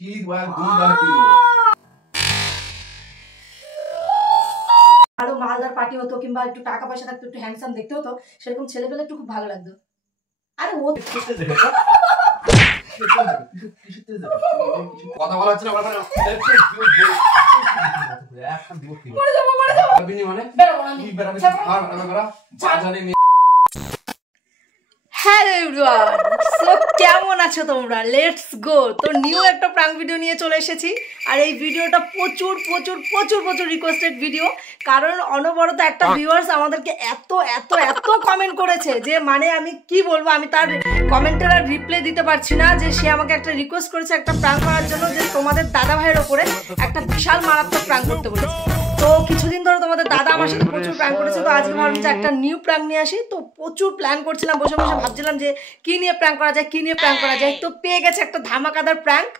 কি দুমদার কি ভালো মালদার পার্টি হতো কিংবা একটু টাকা পয়সা থাকতো, একটু হ্যান্ডসাম দেখতে হতো, সেরকম ছেলে পেলে একটু খুব ভালো লাগতো। আরে ও কথা বলা হচ্ছে না মানে হ্যালো এভরিওয়ান, সো কেমন আছো তোমরা? Let's go. তো নিউ একটা প্রাঙ্ক ভিডিও নিয়ে চলে এসেছি। আর এই ভিডিওটা প্রচুর প্রচুর প্রচুর প্রচুর রিকোয়েস্টেড ভিডিও, কারণ অনবরত একটা ভিউয়ার্স আমাদেরকে এত এত এত কমেন্ট করেছে যে মানে আমি কি বলবো, আমি তার কমেন্টের আর রিপ্লাই দিতে পারছি না। যে সে আমাকে একটা রিকোয়েস্ট করেছে একটা প্রাঙ্ক করার জন্য, যে তোমাদের দাদা ভাইয়ের ওপরে একটা বিশাল মারাত্মক প্রাঙ্ক করতে বলেছে। তো কিছুদিন ধরে তোমাদের দাদা আমার সাথে প্রচুর প্ল্যান করেছে, তো আজকে ভাবলাম যে একটা নিউ প্র্যাঙ্ক নিয়ে আসি। তো প্রচুর প্ল্যান করছিলাম, বসে বসে ভাবছিলাম যে কি নিয়ে প্র্যাঙ্ক করা যায়, কি নিয়ে প্র্যাঙ্ক করা যায়। তো পেয়ে গেছে একটা ধামাকাদার প্র্যাঙ্ক।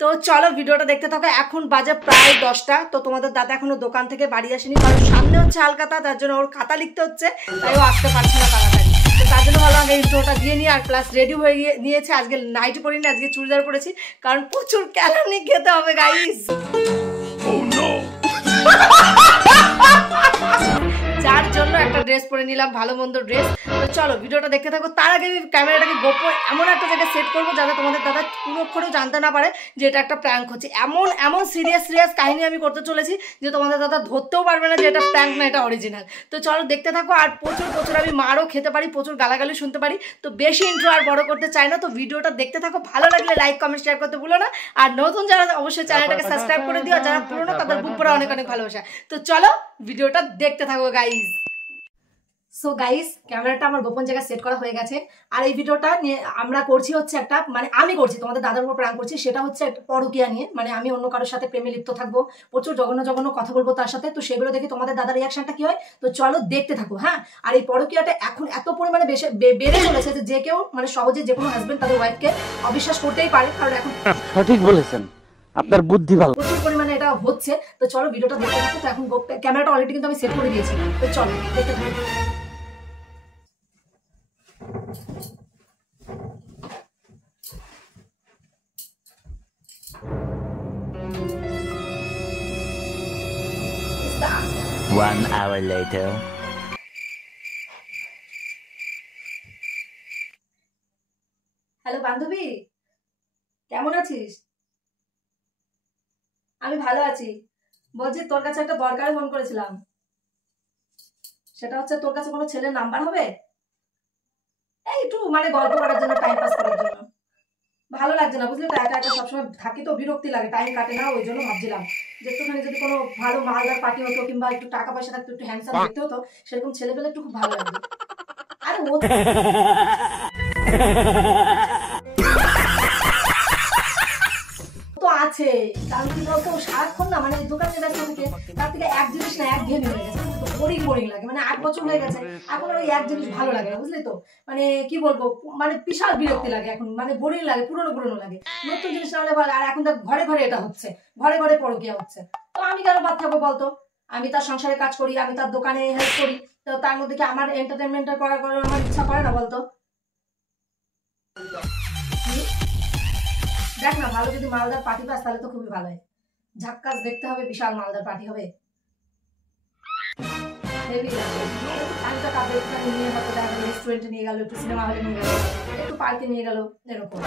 তো চলো ভিডিওটা দেখতে থাকো। এখন বাজে প্রায় 10টা। তো তোমাদের দাদা এখনো দোকান থেকে বাড়ি আসেনি, কারণ সামনে হচ্ছে হালখাতা, তার জন্য ওর খাতা লিখতে হচ্ছে, তাই ও আসতে পারছে না তাড়াতাড়ি। তো তার জন্য ভালো আগে ইন্ট্রোটা দিয়ে নিই। আর প্লাস রেডি হয়ে নিয়েছে, আজকে নাইটি পরিনি, আজকে চুড়িদার পরেছি, কারণ প্রচুর ক্যালোরি খেতে হবে গাইস। যার জন্য একটা ড্রেস পরে নিলাম, ভালো মন্দ ড্রেস। তো চলো ভিডিওটা দেখতে থাকো। তার আগে আমি ক্যামেরাটাকে গোপন এমন একটা জায়গায় সেট করবো যাতে তোমাদের দাদা কোনো অক্ষরেও জানতে না পারে যে এটা একটা প্র্যাঙ্ক হচ্ছে। এমন এমন সিরিয়াস সিরিয়াস কাহিনী আমি করতে চলেছি যে তোমাদের দাদা ধরতেও পারবে না যে এটা প্র্যাঙ্ক না, এটা অরিজিনাল। তো চলো দেখতে থাকো। আর প্রচুর প্রচুর আমি মারও খেতে পারি, প্রচুর গালাগালি শুনতে পারি। তো বেশি ইন্ট্রো আর বড় করতে চাই না। তো ভিডিওটা দেখতে থাকো, ভালো লাগলে লাইক কমেন্ট শেয়ার করতে ভুলো না। আর নতুন যারা অবশ্যই চ্যানেলটাকে সাবস্ক্রাইব করে দিও, যারা পুরনো তাদের বুক পড়া অনেক অনেক ভালোবাসা। তো চলো ভিডিওটা দেখতে থাকো গাইস। সো গাইস, ক্যামেরাটা আমার গোপন জায়গায় সেট করা হয়ে গেছে। আর এই ভিডিওটা নিয়ে আমরা করছি হচ্ছে একটা, মানে আমি করছি তোমাদের দাদার উপর প্র্যাঙ্ক করছি, সেটা হচ্ছে একটা পরকীয়া নিয়ে। মানে আমি অন্য কারোর সাথে প্রেমে লিপ্ত থাকবো, প্রচুর জঘন্য জঘন্য কথা বলবো তার সাথে। তো সেগুলো দেখি তোমাদের দাদার রিয়াকশনটা কি হয়। তো চলো দেখতে থাকো। হ্যাঁ, আর এই পরকীয়াটা এখন এত পরিমাণে বেড়ে চলেছে যে কেউ মানে সহজে যে কোনো হাজবেন্ড তাদের ওয়াইফকে অবিশ্বাস করতেই পারে, কারণ এখন সঠিক বলেছেন, আপনার বুদ্ধি ভালো। প্রচুর পরিমাণে এটা হচ্ছে। তো চলো ভিডিওটা দেখতে থাকো। তো এখন ক্যামেরাটা অলরেডি কিন্তু আমি সেট করে দিয়েছি। তো চলো দেখতে থাকো। One hour later. হ্যালো বান্ধবী, কেমন আছিস? আমি ভালো আছি। বলছি তোর কাছে একটা দরকারে ফোন করেছিলাম। সেটা হচ্ছে তোর কাছে কোনো ছেলের নাম্বার হবে? এই একটু মানে গল্প করার জন্য, টাইম পাস করার জন্য। ভালো লাগছে না বুঝলি তো, একা একা সবসময় থাকি তো বিরক্তি লাগে, টাইম কাটে না। ওই জন্য ভাবছিলাম যে একটুখানি যদি কোনো ভালো মালদার পার্টি হতো কিংবা একটু টাকা পয়সা থাকতো, একটু হ্যান্ডসাম দেখতে হতো, সেরকম ছেলে পেলে একটু খুব ভালো লাগতো। আরে ও তো আছে, কারণ কি বলতো সারাক্ষণ না মানে দোকানে ব্যস্ত থেকে, তার থেকে এক জিনিস না এক ঘেয়ে হয়ে গেছে, বোরিং বোরিং লাগে। মানে 8 বছর হয়ে গেছে, এখন ওই এক জিনিস ভালো লাগে না বুঝলি তো। মানে কি বলবো, মানে বিশাল বিরক্তি লাগে এখন, মানে বোরিং লাগে, পুরনো পুরনো লাগে। নতুন জিনিস না হলে ভালো। আর এখন তো ঘরে ঘরে এটা হচ্ছে, ঘরে ঘরে পরকীয়া হচ্ছে। তো আমি কেন বাদ থাকবো বলতো? আমি তার সংসারে কাজ করি, আমি তার দোকানে হেল্প করি, তো তার মধ্যে কি আমার এন্টারটেনমেন্ট করার আমার ইচ্ছা করে না বলতো? দেখ না, ভালো যদি মালদার পার্টি পাস তাহলে তো খুবই ভালো হয়। ঝাক্কাস দেখতে হবে, বিশাল মালদার পার্টি হবে। আমি তো কাপড় নিয়ে হয়তো দেখা গেল রেস্টুরেন্টে নিয়ে গেল, একটু সিনেমা হলে নিয়ে গেল, একটু পার্কে নিয়ে গেল, এরকম।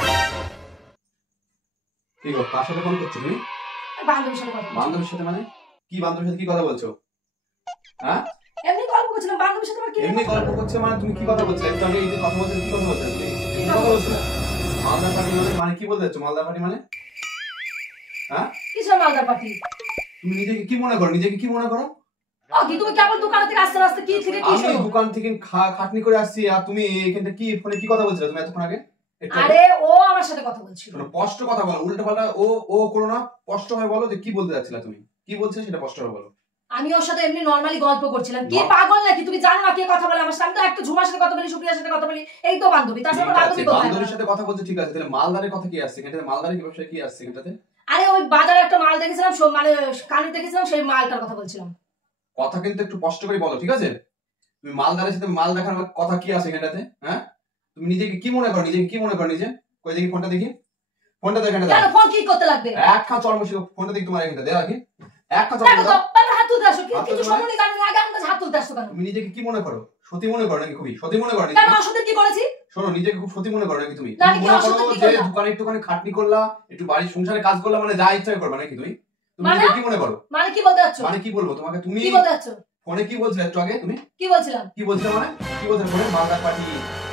কি গো, কার সাথে ফোন করছো তুমি? বান্ধবীর সাথে কথা। বান্ধবীর সাথে মানে কি? বান্ধবীর সাথে কি কথা বলছো? হ্যাঁ, এমনি গল্প করছিলাম বান্ধবীর সাথে। আর কি এমনি গল্প করছে মানে? তুমি কি কথা বলছো? একটু আগে এই যে কথা বলছো, কি কথা বলছো তুমি? কি কথা বলছো? মালদার পার্টি মানে কি বলতে যাচ্ছ? মালদার পার্টি মানে হ্যাঁ, কিসের মালদার পার্টি? তুমি নিজেকে কি মনে করো? নিজেকে কি মনে করো? কি তুমি কেবল দোকান থেকে আসতে আসতে কি থেকে কি শুনো? আমি দোকান থেকে খাটনি করে আসছি, আর তুমি এখানে কি ফোনে কি কথা বলছিলে তুমি এতক্ষণ আগে? আরে ও আমার সাথে কথা বলছিল। স্পষ্ট কথা বলো, উল্টো পাল্টা ও ও করো না। স্পষ্ট ভাবে বলো যে কি বলতে যাচ্ছিলা তুমি, কি বলছো সেটা স্পষ্ট ভাবে বলো। আমি ওর সাথে এমনি নরমালি গল্প করছিলাম। কি পাগল নাকি? তুমি জানো না কে কথা বলে আমার সাথে? একটা ঝুমার সাথে কথা বলি, সুপ্রিয়ার সাথে কথা বলি, এই তো বান্ধবী। তার সাথে বান্ধবী কথা, বান্ধবীর সাথে কথা বলতে ঠিক আছে, তাহলে মালদারের কথা কি আসছে এখানে? মালদারের কি ব্যবসা কি আসছে এখানে? আরে ওই বাজারে একটা মাল দেখেছিলাম, মানে কানে দেখেছিলাম, সেই মালটার কথা বলছিলাম। কথা কিন্তু একটু স্পষ্ট করে বলো, ঠিক আছে? তুমি মালদারের সাথে মাল দেখার কথা কি আছে এখানটাতে? হ্যাঁ, তুমি নিজেকে কি মনে করো? নিজেকে কি মনে করো নিজে? কই দেখি ফোনটা দেখি, ফোনটা দেখে না কেন ফোন কি করতে লাগবে? এক খা চড় বসে ফোনটা দেখি তোমার এখানটা দে রাখি, এক খা চড় দেখো তো বাবা হাত তুলতে আসো, হাত কিছু তুলতে সময় কারণে আগে আমাকে হাত তুলতে আসো কেন? তুমি নিজেকে কি মনে করো? সতী মনে করো নাকি? খুবই সতী মনে করো নাকি? কেন অসুবিধা কি করেছি? শোনো, নিজেকে খুব সতী মনে করো নাকি তুমি? না, আমি কি মনে অসুবিধা করো কি যে করলাম? দোকানে একটুখানি খাটনি করলা, একটু বাড়ির সংসারে কাজ করলা, মানে যা ইচ্ছা করবে নাকি তুমি? তুমি মানে? নিজেকে কি মনে করো? মানে কি বলতে যাচ্ছ? মানে কি বলবো তোমাকে? তুমি কি বলতে যাচ্ছ? ফোনে কি বলছিলে একটু আগে? তুমি কি বলছিলাম? কি বলছিলে? মানে কি বলছিলে ফোনে? মালদার পার্টি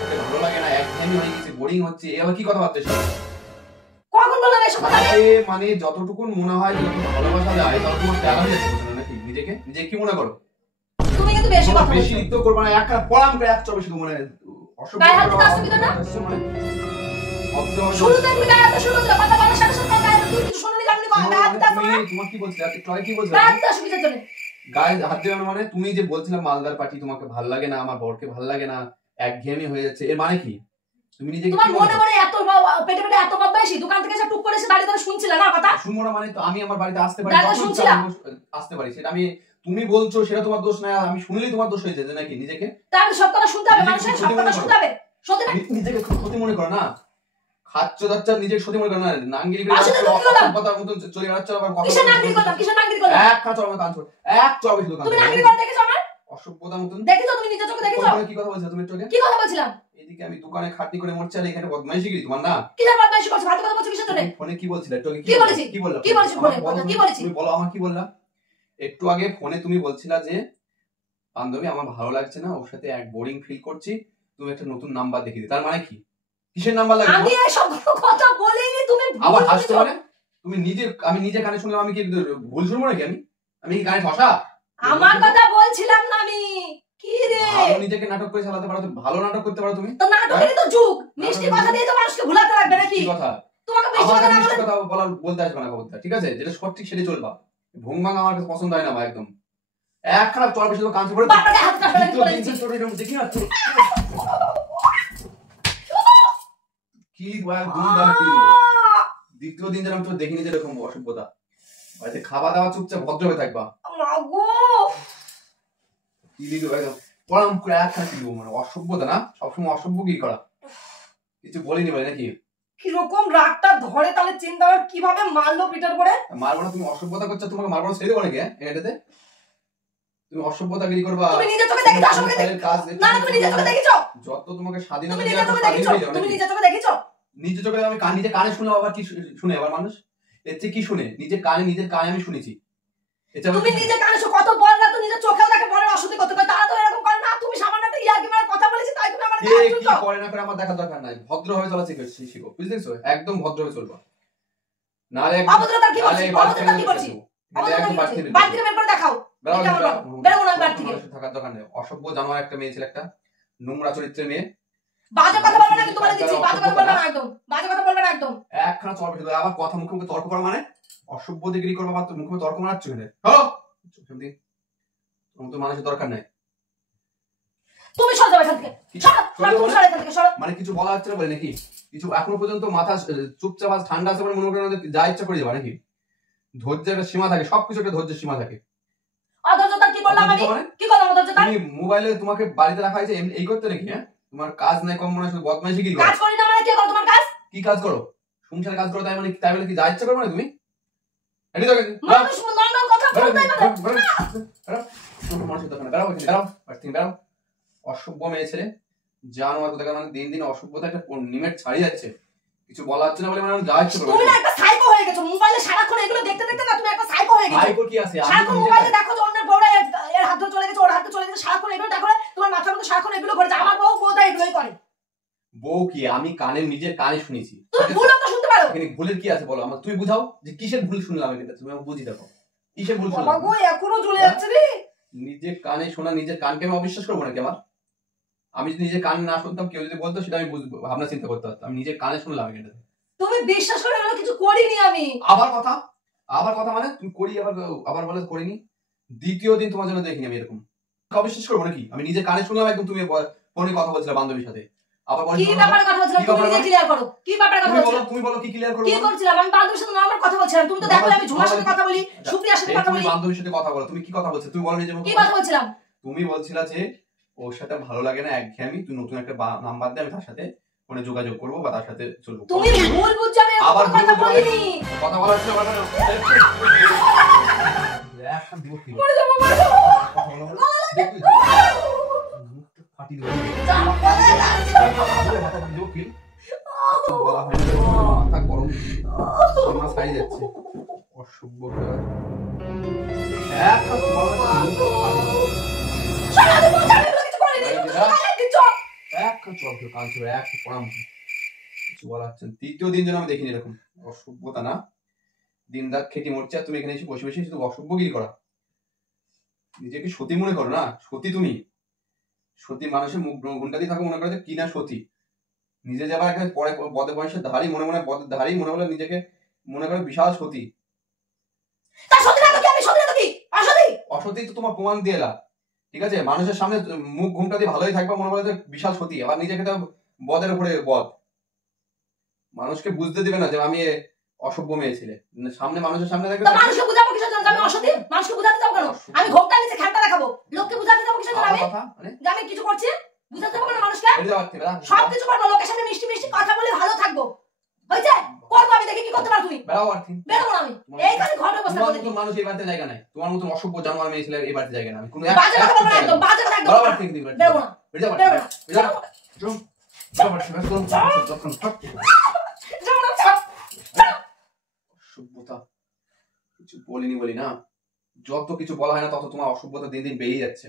ওকে ভালো লাগে না, একঘেয়েমি হয়ে গেছে, বোরিং হচ্ছে, এবার কি কথা বার্তা? কখন বললাম এসব কথা? মানে যতটুকু মনে হয় যত ভালোবাসা যায় তত তোমার ত্যাগ হয়ে যাচ্ছে নাকি? নিজেকে নিজে কি মনে করো? তুমি কিন্তু বেশি কথা বেশি বলছো। লিপ্ত করবে না, একটা পড়াম করে এক চবে শুধু মানে অসভ্য গায়ে হাত দিতে আসছো না? মানে অদ্ভুত শুরুতে তুমি গায়ে হাত শুরু করতে কথা বলার সাথে সাথে গায়ে হাত, তুমি কিছু শুনুনি কারণে গায়ে হাত দিতে আসো না? তোমার কি বলছিলে? ট্রাই কি বলছিলে? গায়ে হাত দিতে আসো কিসের জন্য? গায়ে হাত দেবে মানে তুমি যে বলছিলে মালদার পার্টি তোমাকে ভাল লাগে না, আমার বরকে ভাল লাগে না, একঘেয়েমি হয়ে যাচ্ছে, এর মানে কি? তুমি নিজেকে তোমার কি মনে মনে মনে এত পেটে পেটে এত ভাব বেশি, দোকান থেকে এসে টুক করে এসে বাড়িতে শুনছিলে না কথা? শুনবো না মানে? তো আমি আমার বাড়িতে আসতে পারি, দাদা যখন ইচ্ছা শুনছিলাম। আমি আসতে পারি, সেটা আমি, তুমি বলছো সেটা তোমার দোষ না, আমি শুনলেই তোমার দোষ হয়ে যাচ্ছে নাকি? নিজেকে তাহলে সব কথা শুনতে হবে, মানুষের সব কথা শুনতে হবে। সত্যি না? নিজেকে খুব ক্ষতি মনে করো না, খাচ্ছ দাচ্ছ নিজেকে ক্ষতি মনে করো না, নাঙ্গিরি আসলে তো কি হলো? কথার মতো চলে যাচ্ছে আবার কথা কিসের নাঙ্গিরি করলাম? কিসের নাঙ্গিরি করলাম? এক খা চড় কান এক চড় শুধু কান তুমি নাঙ্গিরি করে দেখেছো আমার? অসভ্যতার মতন দেখেছো তুমি নিজের চোখে দেখেছো? কি কথা বলছো তুমি? চোখে কি কথা বলছিলাম? এদিকে আমি দোকানে খাটনি করে মরছি আর এখানে বদমাইশি গিরি তোমার না? কিসের বদমাইশি করছো? ভালো কথা বলছো কিসের জন্য? ফোনে কি বলছিলে একটু আগে? কি বলেছি? কি বললাম? কি বলেছি ফোনে? কথা কি বলেছি? তুমি বলো আমার কি বললাম একটু আগে? ফোনে তুমি বলছিলা যে বান্ধবী আমার ভালো লাগছে না, ওর সাথে এক বোরিং ফিল করছি, তুমি একটা নতুন নাম্বার দেখিয়ে দিই। তার মানে কি? কিসের নাম্বার লাগবে? আমি এসব কথা বলিনি, তুমি আবার ভুল হাসতে বুঝেছো। মানে? তুমি নিজে, আমি নিজে কানে শুনলাম, আমি কি ভুল শুনবো নাকি? আমি কি কানে ঠসা? আমার কথা বলছিলাম না আমি। কি রে? ভালো নিজেকে নাটক করে চালাতে পারো, ভালো নাটক করতে পারো তুমি। তো নাটকেরই তো যুগ, মিষ্টি কথা দিয়ে তো মানুষকে ভুলাতে লাগবে নাকি? কি কথা? তোমাকে বেশি আমার কথা না মিষ্টি বলে কথা বলতে আসবে না খবরদার, ঠিক আছে? যেটা সঠিক সেটাই চলবা। ভুং ভাঙ আমার কাছে পছন্দ হয় না ভাই, একদম এক খারাপ চড় বেশি তো কান পড়ে বাবাকে হাত কাটবে নাকি বলে দিচ্ছি। দেখি না তো কি ভাই ঘুম ধরে কি দেবো? দ্বিতীয় দিন যেন আমি তো দেখিনি যে এরকম অসভ্যতা। বাড়িতে খাওয়া দাওয়া চুপচাপ ভদ্র হয়ে থাকবা। মাগো কি দিকে একদম পড়াম করে এক খানা কি দেবো? মানে অসভ্যতা না, সবসময় অসভ্য কি করা, কিছু বলিনি ভাই নাকি? কিরকম রাগটা ধরে তাহলে চিন্তা কর, কিভাবে মারলো পিটার করে। মারবো না? তুমি অসভ্যতা করছো, তোমাকে মারবো না ছেড়ে দেবো নাকি? এটাতে তুমি অসভ্যতাগিরি করবা। তুমি নিজের চোখে দেখেছো আসলে? কাজ না তুমি নিজের চোখে দেখেছো? যত তোমাকে স্বাধীনতা তুমি দিলে নিজের এত চোখে স্বাধীন দেখেছো? হয়ে যাও তুমি নাকি? নিজের চোখে দেখেছো? নিজের চোখে আমি নিজে কানে শুনলাম, আবার কি শুনে আবার মানুষ? এর চেয়ে কি শুনে? নিজের কানে আমি শুনেছি। এটা তুমি নিজে কানে কত বলরা তো নিজের চোখেও দেখে পরে অশুদ্ধি করতে কয়, তারা তো এরকম করে না। তুমি সামান্য একটা ইয়ার্কি মারার কথা বলেছি তাই তুমি আমার কে গায়ে হাত কি তুলছো? করে না করে আমার দেখার দরকার নাই, ভদ্রভাবে চলা শিখো, বুঝতেছো? একদম ভদ্রভাবে চলবা, নাহলে অভদ্রতা কি বলছিস? অভদ্রতা কি বলছিস? একদম বাড়ি থেকে বাড়ি থেকে বের করে দেখাও। বেরোবো না বাড়ি থেকে। থাকার দরকার নেই। অসভ্য জানোয়ার একটা মেয়ে ছিল, একটা নোংরা চরিত্রের মেয়ে। বাজে কথা বলবে না কিন্তু বলে দিচ্ছি, বাজে কথা বলবে না একদম, বাজে কথা বলবে না একদম। একখানা চড় বেশি আবার কথা মুখে মুখে তর্ক করা মানে অসভ্য ডিগ্রি করবা, বা মুখে মুখে তর্ক মারাচ্ছ কেন? হ্যালো তোমার তো মানুষের দরকার নাই। তুমি সরে যাও এখান থেকে, সরো, তুমি সরে এখান থেকে, সরো। মানে কিছু বলা হচ্ছে না বলে নাকি? কিছু এখনো পর্যন্ত মাথা চুপচাপ আছে, ঠান্ডা আছে বলে মনে করেন যা ইচ্ছা করে যাবা নাকি? ধৈর্যের একটা সীমা থাকে, সবকিছু একটা ধৈর্যের সীমা থাকে। অধৈর্যতা কি করলাম আমি? কি করলাম অধৈর্যতা? তুমি মোবাইলে তোমাকে বাড়িতে রাখা হয়েছে এই করতে নাকি? হ্যাঁ, তোমার কাজ নাই কম মনে হয়, শুধু বদমাইশি কি করো? কাজ করি না মানে কি করো তোমার কাজ? কি কাজ করো? সংসারে কাজ করো, তাই বলে কি যা ইচ্ছা করবে না তুমি? এটি তো মানুষ নর্মাল কথা বলতেই পারে। মানুষের দোকানে বেড়াও, এখানে বেড়াও, বাড়ি থেকে বেড়াও। অসভ্য মেয়ে ছেলে জানোয়ার কোথাকার, মানে দিন দিন অসভ্যতা একটা নিমেট ছাড়িয়ে যাচ্ছে। কিছু বলা হচ্ছে না বলে মানে যা ইচ্ছা করবে। তুমি না একটা সাইকো হয়ে গেছো, মোবাইলে সারাক্ষণ এগুলো দেখতে দেখতে না তুমি একটা সাইকো হয়ে গেছো। সাইকো কি আছে? আমি সারাক্ষণ নিজে মোবাইলে দেখো যে অন্যের বউরা এর হাত ধরে চলে গেছে, ওর হাত ধরে চলে গেছে, সারাক্ষণ এগুলো দেখো, তোমার মাথার মধ্যে সারাক্ষণ এগুলো ঘুরে যায়। আমার বউটা এগুলোই করে। বউ কি? আমি নিজের কানে শুনেছি। তুমি ভুল তো শুনতে পারো। এখানে ভুলের কি আছে বলো আমার? তুমি বুঝাও যে কিসের ভুল শুনলাম এটা, তুমি আমাকে বুঝি দেখো কিসের ভুল বাবা শুনলাম। গো এখনো জ্বলে যাচ্ছে রে। নিজের কানে শোনা, নিজের কানকে আমি অবিশ্বাস করবো নাকি? আমি যদি নিজের কান না শুনতাম, কেউ যদি বলতো সেটা আমি ভাবনা চিন্তা করতে পারতাম। আমি নিজের কানে শুনলাম এটা। তুমি বিশ্বাস করে এগুলো কিছু করিনি আমি। আবার কথা মানে তুমি করি, আবার বলে করিনি। দ্বিতীয় দিন তোমার জন্য দেখিনি আমি এরকম। অবিশ্বাস করবো নাকি? আমি নিজের কানে শুনলাম, একদম তুমি ফোনে কথা বলছিলে বান্ধবীর সাথে। আবার কি ব্যাপারে কথা বলছিলাম? তুমি নিজে ক্লিয়ার করো। কি ব্যাপারে কথা বলছিলাম? তুমি বলো কি ক্লিয়ার করবো? কি করছিলাম? আমি বান্ধবীর সাথে নরমাল কথা বলছিলাম। তুমি তো দেখো আমি ঝুমার সাথে কথা বলি, সুপ্রিয়ার সাথে কথা বলি। তুমি বান্ধবীর সাথে কথা বলো, তুমি কি কথা বলছো? তুমি বলো নিজে কি কথা বলছিলাম? তুমি বলছিলা যে ওর সাথে ভালো লাগে না, একঘেয়েমি, তুই নতুন একটা নাম্বার দে, আমি তার সাথে ফোনে যোগাযোগ করবো বা তার সাথে চলবো। তুমি ভুল বুঝছো, আমি আবার এরকম কথা বলিনি। কথা বলা হচ্ছে আবার একটা দিব কি মরে যাবো, মরে যাবো। কথা বলা দেখি মুখটা ফাটি দেবো যাও, বলে যাচ্ছে। মাথা দিব কি বলা হয় না, মাথা গরম মাছ খাই যাচ্ছে অসভ্য একটা বলা শালা তো বলছে আমি এগুলো কিছু করিনি। কিছু একটা চল কাজ করে একটা পরামর্শ কিছু বলা হচ্ছে না। তৃতীয় দিন যেন আমি দেখিনি এরকম অসভ্যতা না, দিন রাত খেটে মরছে আর তুমি এখানে এসে বসে বসে শুধু অসভ্যগিরি করা। নিজেকে সতী মনে করো না, সতী তুমি সতী মানুষের মুখ ঘুমটা দিয়ে থাকো মনে করে যে কি না সতী, নিজে যাবার একটা পরে বদে বয়সের ধারী মনে মনে বদের ধারী মনে বলে নিজেকে মনে করে বিশাল সতী। তা সত্যি না তো কি, আমি সত্যি না তো কি অসত্যি? অসতী তো তোমার প্রমাণ দিয়ে এলা, ঠিক আছে? মানুষের সামনে মুখ ঘুমটা দিয়ে ভালোই থাকবা মনে করে যে বিশাল সতী, আবার নিজেকে তো বদের উপরে বদ। মানুষকে বুঝতে দিবে না যে আমি অসভ্য মেয়ে ছিলে, সামনে মানুষের সামনে থাকবে। তো মানুষকে বুঝাবো কিসের জন্য আমি অসত্যি? মানুষকে বুঝাতে যাবো কেন? আমি ঘোমটা নিচে খেলটা দেখাবো, লোককে বুঝাতে যাবো কিসের জন্য? আমি কথা মানে যে আমি কিছু করছি বুঝাতে যাবো কেন মানুষকে? এটা যাওয়ার থেকে সব কিছু করবো, লোকের সামনে মিষ্টি মিষ্টি কথা বলে ভালো থাকবো, হয়েছে? করবো, আমি দেখি কি করতে পারো তুমি। বেড়াও আর কি বেরোবো না আমি, এইখানে ঘরে বসে তোমার বলে মতো মানুষ এই বাড়িতে জায়গা নাই, তোমার মতো অসভ্য জানোয়ার মেয়ে ছেলে এই বাড়িতে জায়গা নাই। আমি কোনো বাজে কথা বলবো না, একদম বাজে কথা একদম বেড়াও আর কি বেরোবো না, বেড়ে বেরোবো না, যাও যাবো না, ছাড়। অসভ্যতা কিছু বলিনি বলি না, যত কিছু বলা হয় না তত তোমার অসভ্যতা দিন দিন বেড়ে যাচ্ছে।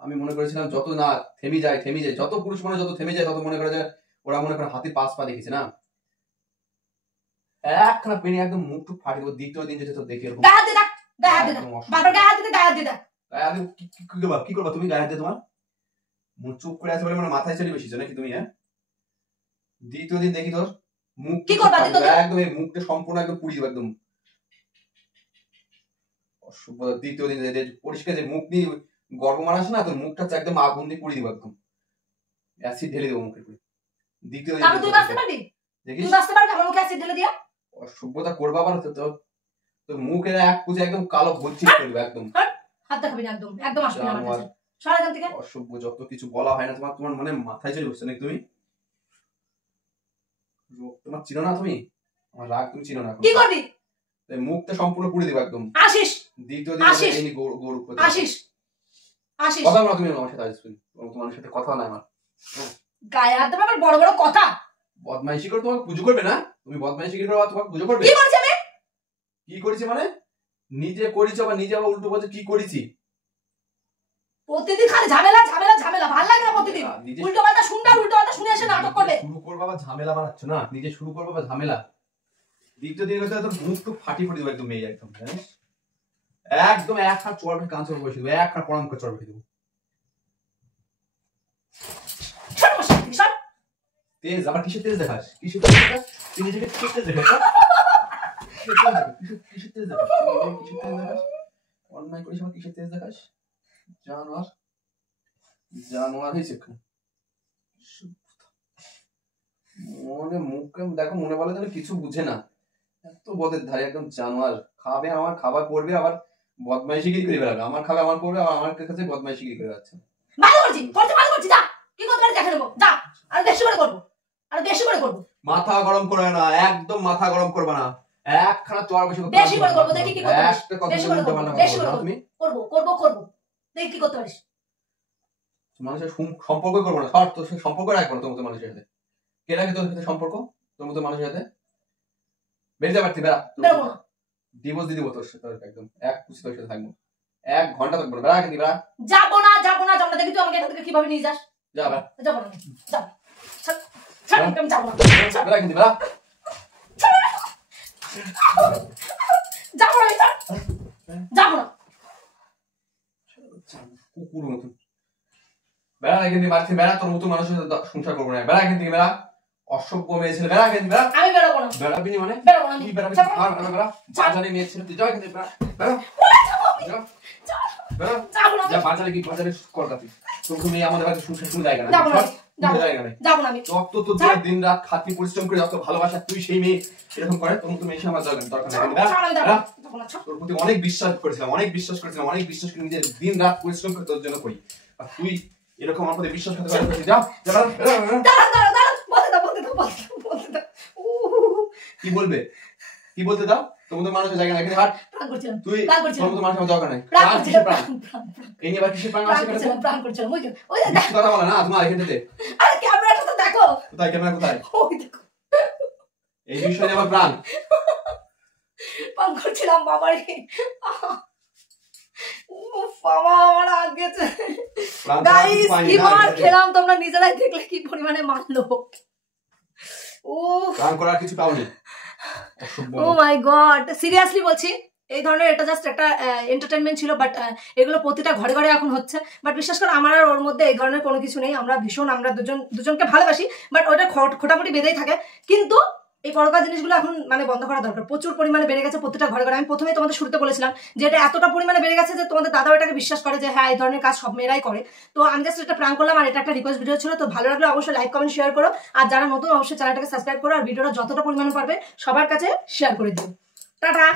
আমি মনে করেছিলাম যত না থেমে যায় যত পুরুষ মনে যত থেমে যায় তত মনে করে যে ওরা মনে করে হাতির পাঁচ পা দেখেছে না, একখানা পেনে একদম মুখ টুক ফাটি দেবো। দ্বিতীয় দিন যেতে তো দেখে এরকম গায়ে হাত দিয়ে দেখ, গায়ে হাত দিয়ে দেখ, বারবার গায়ে হাত দিয়ে দেখ, গায়ে হাত দিয়ে দেখ। গায়ে হাত দিয়ে কি করবা তুমি? গায়ে হাত দিয়ে তোমার মুখ চুপ করে আছে বলে মানে মাথায় চলে বেশিছো নাকি তুমি? হ্যাঁ, দ্বিতীয় দিন দেখি তোর মুখ কি করবা দ্বিতীয় দিন? একদম এই মুখটা সম্পূর্ণ একদম পুড়িয়ে দেবো একদম অসভ্য। দ্বিতীয় দিন পরিষ্কার যে মুখ নিয়ে গর্ব মারাস না, তোর মুখটা একদম আগুন দিয়ে পুড়িয়ে দেবো একদম, অ্যাসিড ঢেলে দেবো মুখের উপরে। দ্বিতীয় দিন তাহলে তুই বাঁচতে পারবি? দেখিস তুই বাঁচতে পারবি আমার মুখে অ্যাসিড ঢেলে দিয়া? অসভ্যতা করবা আবার তোর মুখের এক পুজো একদম কালো বচ্চিত করবে একদম। হাত দেখাবি না, একদম একদম আসবি না আমার কাছে, সর এখান থেকে। অসভ্য যত কিছু বলা হয় না তোমার তোমার মানে মাথায় চলে বসছে নাকি তুমি? তোমার চিনো না তুমি আমার রাগ, তুমি চিনো না। কি করবি? মুখটা সম্পূর্ণ পুড়ে দেবো একদম। আসিস দ্বিতীয় আসিস। দিন গরু আসিস আসিস কথা বলো তুমি আমার সাথে আসবে, তোমার সাথে কথা না আমার। গায়ে হাত দেবে আবার বড় বড় কথা। বদমাইশি করে তোমাকে পুজো করবে না? তুমি বদমাইশি করে তোমাকে পুজো করবে? কি করছি আমি? কি করেছি মানে? নিজে করেছো আবার নিজে আবার উল্টো বলছো কি করেছি? প্রতিদিন খালি ঝামেলা ঝামেলা ঝামেলা, ভালো লাগে না প্রতিদিন নিজে উল্টো পাল্টা শুনবে, উল্টো পাল্টা শুনে এসে নাটক করবে। শুরু করবা বা ঝামেলা বানাচ্ছ না, নিজে শুরু করবা বা ঝামেলা। দ্বিতীয় দিন হচ্ছে তোর মুখ তো ফাটি ফুটে দেবো একদম মেয়ে একদম, জানিস? একদম এক হাত চড়বে কান চড়বে বসে দেবো, এক হাত পড়াম করে চড়বে দেবো। সর আমার সামনে থেকে, সর। তেজ আবার কিসের তেজ দেখাস? কিসের তেজ দেখাস? তুই নিজেকে কিসের তেজ দেখাস? কিসের তেজ দেখাস? কিসের তেজ দেখাস? অন্যায় করিস আবার কিসের তেজ দেখাস? জানোয়ার জানোয়ার হয়েছে মনে মুখে দেখো মনে বলে যেন কিছু বুঝে না, এত বদের ধারে একদম জানোয়ার। খাবে আমার খাবার পড়বে আবার বদমাইশিগিরি করে বেড়াবে, আমার খাবে আমার পড়বে আবার আমার কাছে বদমাইশিগিরি করে যাচ্ছে। ভালো করছি ভালো করছি, যা কি করতে পারি দেখে নেবো, যা আর বেশি করে করবো, আর বেশি করে করবো। মাথা গরম করবে না, একদম মাথা গরম করবে না, একখানা চড় বেশি বেশি করে করবো, দেখি কি করতে পারিস। একটা কথা বেশি করে বলতে করবো, পারলাম বেশি করে তুমি করবো করবো করবো, দেখি কি করতে পারিস। মানুষের সম্পর্ক করবো না, তোর সাথে সম্পর্ক রাখবো না তোর মতো মানুষের সাথে। কে রাখে তোর সাথে সম্পর্ক তোর মতো মানুষের সাথে? বেরিয়ে পারতি বেড়া, বেরোবো না, ডিভোর্স দিয়ে দিবো তোর সাথে একদম, এক খুশি তোর সাথে থাকবো 1 ঘন্টা থাকবো, বেড়া কিন্তু বেড়া। যাবো না যাবো না যাবো না, দেখি তুই আমাকে এখান থেকে কিভাবে নিয়ে যাস। যা বেড়া, যাবো না, যাবো আমি যাবো না, বেড়া কিন্তু বেড়া, যাবো না, যাবো না। কুকুর মতো বেড়া কিন্তু বাড়িতে বেড়া, তোর মতো মানুষের সাথে সংসার করবো না, বেড়া কিন্তু বেড়া, অসভ্য মেয়ে ছেলে, বেড়া কিন্তু বেড়া। আমি বেরোবো না, বেড়াবি মানে বেরোবো না, কি বেড়াবি? যাবো না। আর বেড়া বাজারে মেয়ে ছেলে তুই যা কিন্তু বেড়া, বেড়া বেড়া, যাবো না, যা বাজারে কি বাজারে কলকাতা তোর তুমি আমাদের বাড়িতে সংসার কোনো জায়গা না, যাবো না, কোনো জায়গা নেই। যাবো না আমি। যত তো দিন রাত খাটনি পরিশ্রম করে যত ভালোবাসা তুই সেই মেয়ে এরকম করে তোর তুমি এসে আমার দরকার নেই। তোর প্রতি অনেক বিশ্বাস করেছিলাম, অনেক বিশ্বাস করে নিজের দিন রাত পরিশ্রম করে তোর জন্য করি, আর তুই এরকম আমার প্রতি বিশ্বাসঘাতকতা করছিস। যা যা দাঁড়া কি বলবে? কি বলতে দাও? তোমাদের মানুষের জায়গা না, এখানে হাট। প্রাণ করছিলাম, তুই প্রাণ করছিলাম, তোমার মানুষের দরকার নাই। প্রাণ প্রাণ করছিলাম, কিসের প্রাণ? প্রাণ, প্রাণ, এই নিয়ে আবার কিসের প্রাণ প্রাণ আসছে এখানে? করছিলাম, প্রাণ করছিলাম। ওই যে বেশি কথা বলে না তোমার এখানটাতে। আরে ক্যামেরাটা তো দেখো, কোথায় ক্যামেরা কোথায়? ওই দেখো, এই বিষয়ে আমার প্রাণ। প্রাণ করছিলাম বাবারে। উফ, বাবা আমার আগে প্রাণ তো আর কিছু গাইস পাইনি কি না, মার এখানে। খেলাম, তোমরা নিজেরাই দেখলে কি পরিমাণে মারলো। উফ, প্রাণ করার কিছু পাওনি। অসভ্য। ও মাই গড, সিরিয়াসলি বলছি এই ধরনের এটা জাস্ট একটা এন্টারটেনমেন্ট ছিল, বাট এগুলো প্রতিটা ঘরে ঘরে এখন হচ্ছে। বাট বিশ্বাস করো আমার আর ওর মধ্যে এই ধরনের কোনো কিছু নেই। আমরা দুজনকে ভালোবাসি, বাট ওটা খোটামুটি বেঁধেই থাকে। কিন্তু এই পরকার জিনিসগুলো এখন মানে বন্ধ করা দরকার। প্রচুর পরিমাণে বেড়ে গেছে প্রতিটা ঘরে ঘরে। আমি প্রথমে তোমাদের শুরুতে বলেছিলাম যে এটা এতটা পরিমাণে বেড়ে গেছে যে তোমাদের দাদাও এটাকে বিশ্বাস করে যে হ্যাঁ এই ধরনের কাজ সব মেয়েরাই করে। তো আমি জাস্ট একটা প্র্যাঙ্ক করলাম, আর এটা একটা রিকোয়েস্ট ভিডিও ছিল। তো ভালো লাগলে অবশ্যই লাইক কমেন্ট শেয়ার করো, আর যারা নতুন অবশ্যই চ্যানেলটাকে সাবস্ক্রাইব করো, আর ভিডিওটা যতটা পরিমাণে পারবে সবার কাছে শেয়ার করে দিও। টাটা।